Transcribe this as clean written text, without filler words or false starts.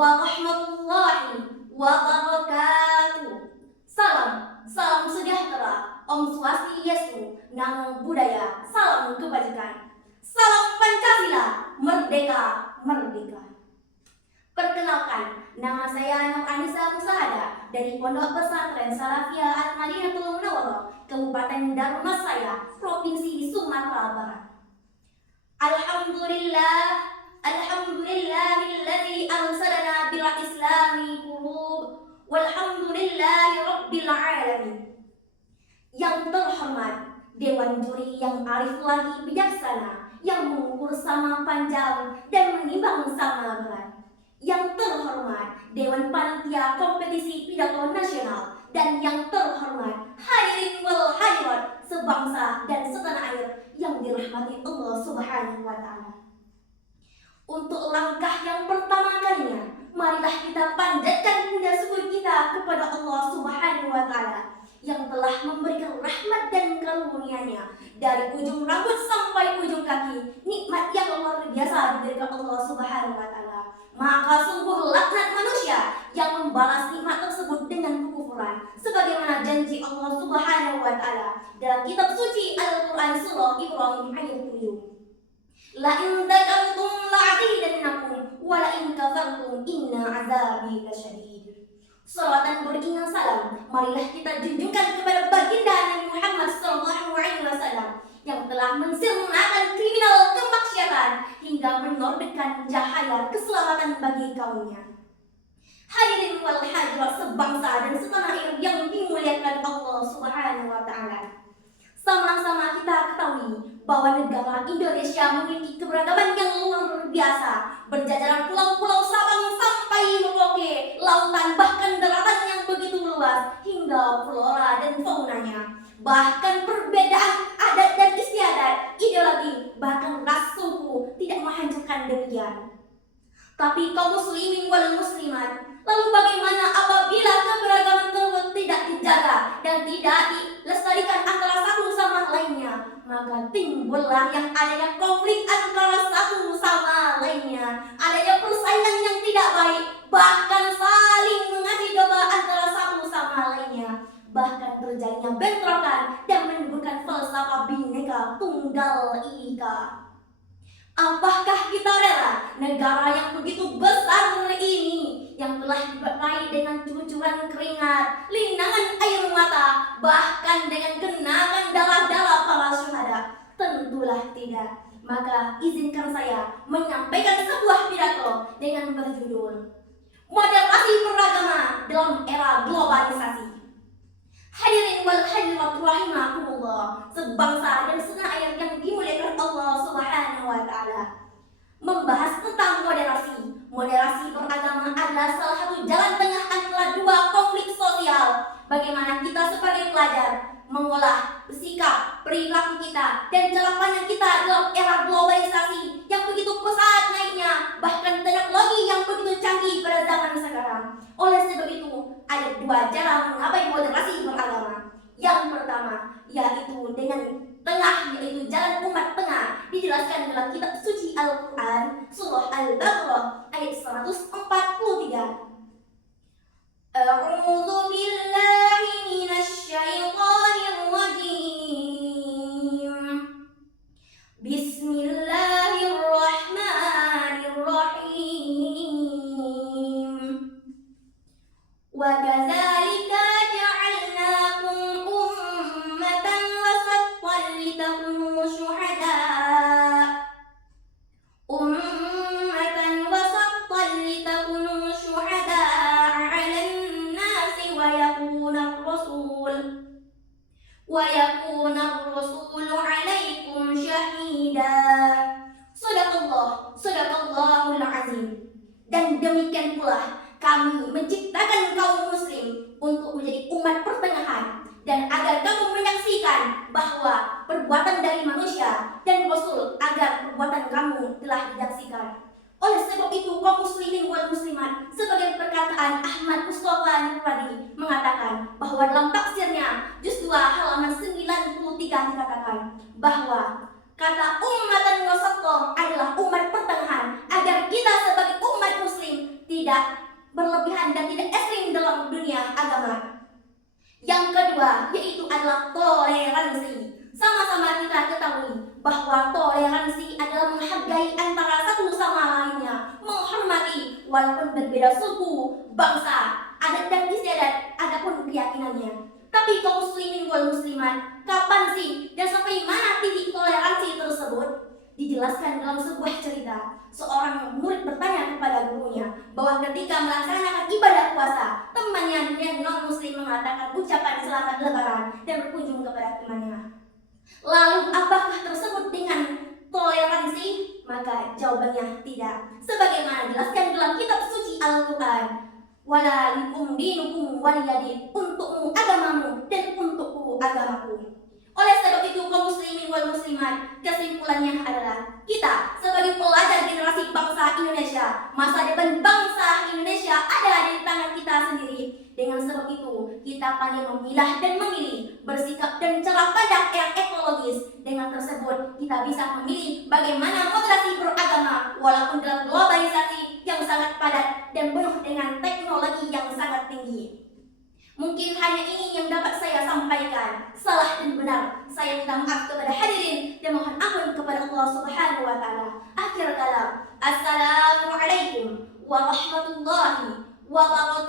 warahmatullahi wabarakatuh. Salam sejahtera, Om Swastiastu, Namo Buddhaya, salam kebajikan. Salam Pancasila, merdeka, merdeka. Perkenalkan, nama saya Nur Anissa Musahada dari Pondok Pesantren Salafiyah Al-Madinatul Munawwarah, Kabupaten Darmasraya, Provinsi Sumatera Barat. Alhamdulillahilladzi arsalana bil islami qulub walhamdulillahi rabbil alamin. Yang terhormat Dewan Juri yang arif lagi bijaksana, yang mengukur sama panjang dan menimbang sama berat. Yang terhormat Dewan Panitia Kompetisi Pidato Nasional, dan yang terhormat hadirin wal hadirat sebangsa dan setanah air yang dirahmati Allah Subhanahu wa Ta'ala. Untuk langkah yang pertama kalinya, marilah kita panjatkan puja syukur kita kepada Allah Subhanahu wa Ta'ala yang telah memberikan rahmat dan karunia-Nya dari ujung rambut sampai ujung kaki, nikmat yang luar biasa diberikan Allah Subhanahu wa Ta'ala. Maka sungguh laknat manusia yang membalas nikmat tersebut dengan kekufuran, sebagaimana janji Allah Subhanahu wa Ta'ala dalam kitab suci Al-Quran surah Ibrahim ayat 7. La in dzakartum la'azidannakum wa la in kafartum inna azabi lasyadid. Salawat beriringan salam marilah kita junjungkan kepada baginda Nabi Muhammad SAW yang telah mensirnakan kriminal kemaksiatan hingga menerbitkan cahaya keselamatan bagi kaumnya. Hadirin wal hadirat sebangsa dan setanah air yang dimuliakan Allah Subhanahu wa Ta'ala. Sama-sama kita ketahui bahwa negara Indonesia memiliki keberagaman yang luar biasa, berjajaran pulau-pulau Sabang sampai Merauke, lautan bahkan daratan yang begitu luas, hingga flora dan faunanya. Bahkan perbedaan adat dan istiadat, ideologi, bahkan ras suku tidak menghancurkan demikian. Tapi kaum muslimin wal muslimat, lalu bagaimana apabila keberagaman tersebut tidak dijaga dan tidak dilestarikan antara satu sama lainnya? Maka timbullah yang adanya konflik antara satu sama lainnya, adanya persaingan yang tidak baik, bahkan saling mengasih domba antara satu sama lainnya, bahkan terjadinya bentrokan dan menimbulkan falsafah bineka tunggal ika. Apakah kita rela negara yang begitu besar ini, yang telah diraih dengan cucuran keringat, linangan air mata, bahkan dengan genangan darah-darah para syuhada? Tentulah tidak. Maka izinkan saya menyampaikan sebuah pidato dengan berjudul Moderasi Beragama dalam Era Globalisasi. Hadirin wal hadirat rahimakumullah, sebangsa dan setanah air yang dimuliakan Allah Subhanahu wa Ta'ala. Membahas tentang moderasi beragama adalah salah satu jalan tengah antara dua konflik sosial. Bagaimana kita sebagai pelajar mengolah sikap, perilaku kita, dan cara pandang kita dalam era globalisasi yang begitu pesat naiknya, bahkan teknologi yang begitu canggih pada zaman sekarang. Oleh sebab itu, ada dua cara mengapai moderasi beragama. Yang pertama, yaitu dengan tengah, yaitu jalan umat tengah, dijelaskan dalam kitab suci Al-Quran surah Al-Baqarah ayat 143. A'udzu billahi minasy syaithanir rajim. Bismillahirrahmanirrahim. Wa kadzalika ja'alnakum ummatan wasatan litakunu syuhada' wa yakuna ar-rasulu 'alaikum syahida. Sadaqallahul azim. Dan demikian pula kami menciptakan kaum muslim untuk menjadi umat pertengahan, dan agar kamu menyaksikan bahwa perbuatan dari manusia dan Rasul agar perbuatan kamu telah disaksikan. Oleh sebab itu, kaum muslimin wal muslimat, sebagai perkataan Ahmad Mustafa Nuradi mengatakan bahwa dalam tafsirnya juz 2 halaman 93 dikatakan bahwa kata ummatan wasatah adalah umat pertengahan, agar kita sebagai umat muslim tidak tidak berlebihan dan tidak ekstrim dalam dunia agama. Yang kedua yaitu adalah toleransi. Sama-sama kita ketahui bahwa toleransi adalah menghargai antara satu sama lainnya, menghormati walaupun berbeda suku, bangsa, adat dan istiadat, adapun keyakinannya. Tapi kaum muslimin wal muslimat, kapan sih dan sampai mana titik toleransi tersebut? Dijelaskan dalam sebuah cerita. Seorang murid bertanya kepada gurunya bahwa ketika melaksanakan ibadah puasa, temannya yang non-muslim mengatakan ucapan selamat lebaran dan berkunjung kepada temannya. Lalu apakah tersebut dengan toleransi? Maka jawabannya tidak. Sebagaimana dijelaskan dalam kitab suci Al-Quran, wala likum dinukum waliyadin, untukmu agamamu dan untukku agamaku. Oleh sebab itu kaum muslimin wal muslimat, kesimpulannya adalah kita sebagai pelajar generasi bangsa Indonesia, masa depan bangsa Indonesia ada di tangan kita sendiri. Dengan sebab itu kita pandai memilah dan memilih, bersikap dan cara pandang yang ekologis. Dengan tersebut kita bisa memilih bagaimana moderasi beragama walaupun dalam globalisasi yang sangat padat dan penuh dengan teknologi yang sangat tinggi. Mungkin hanya ini yang dapat saya sampaikan. Salah dan benar saya minta maaf kepada hadirin dan mohon ampun kepada Allah Subhanahu wa taala. Akhir kalam, assalamualaikum warahmatullahi wabarakatuh.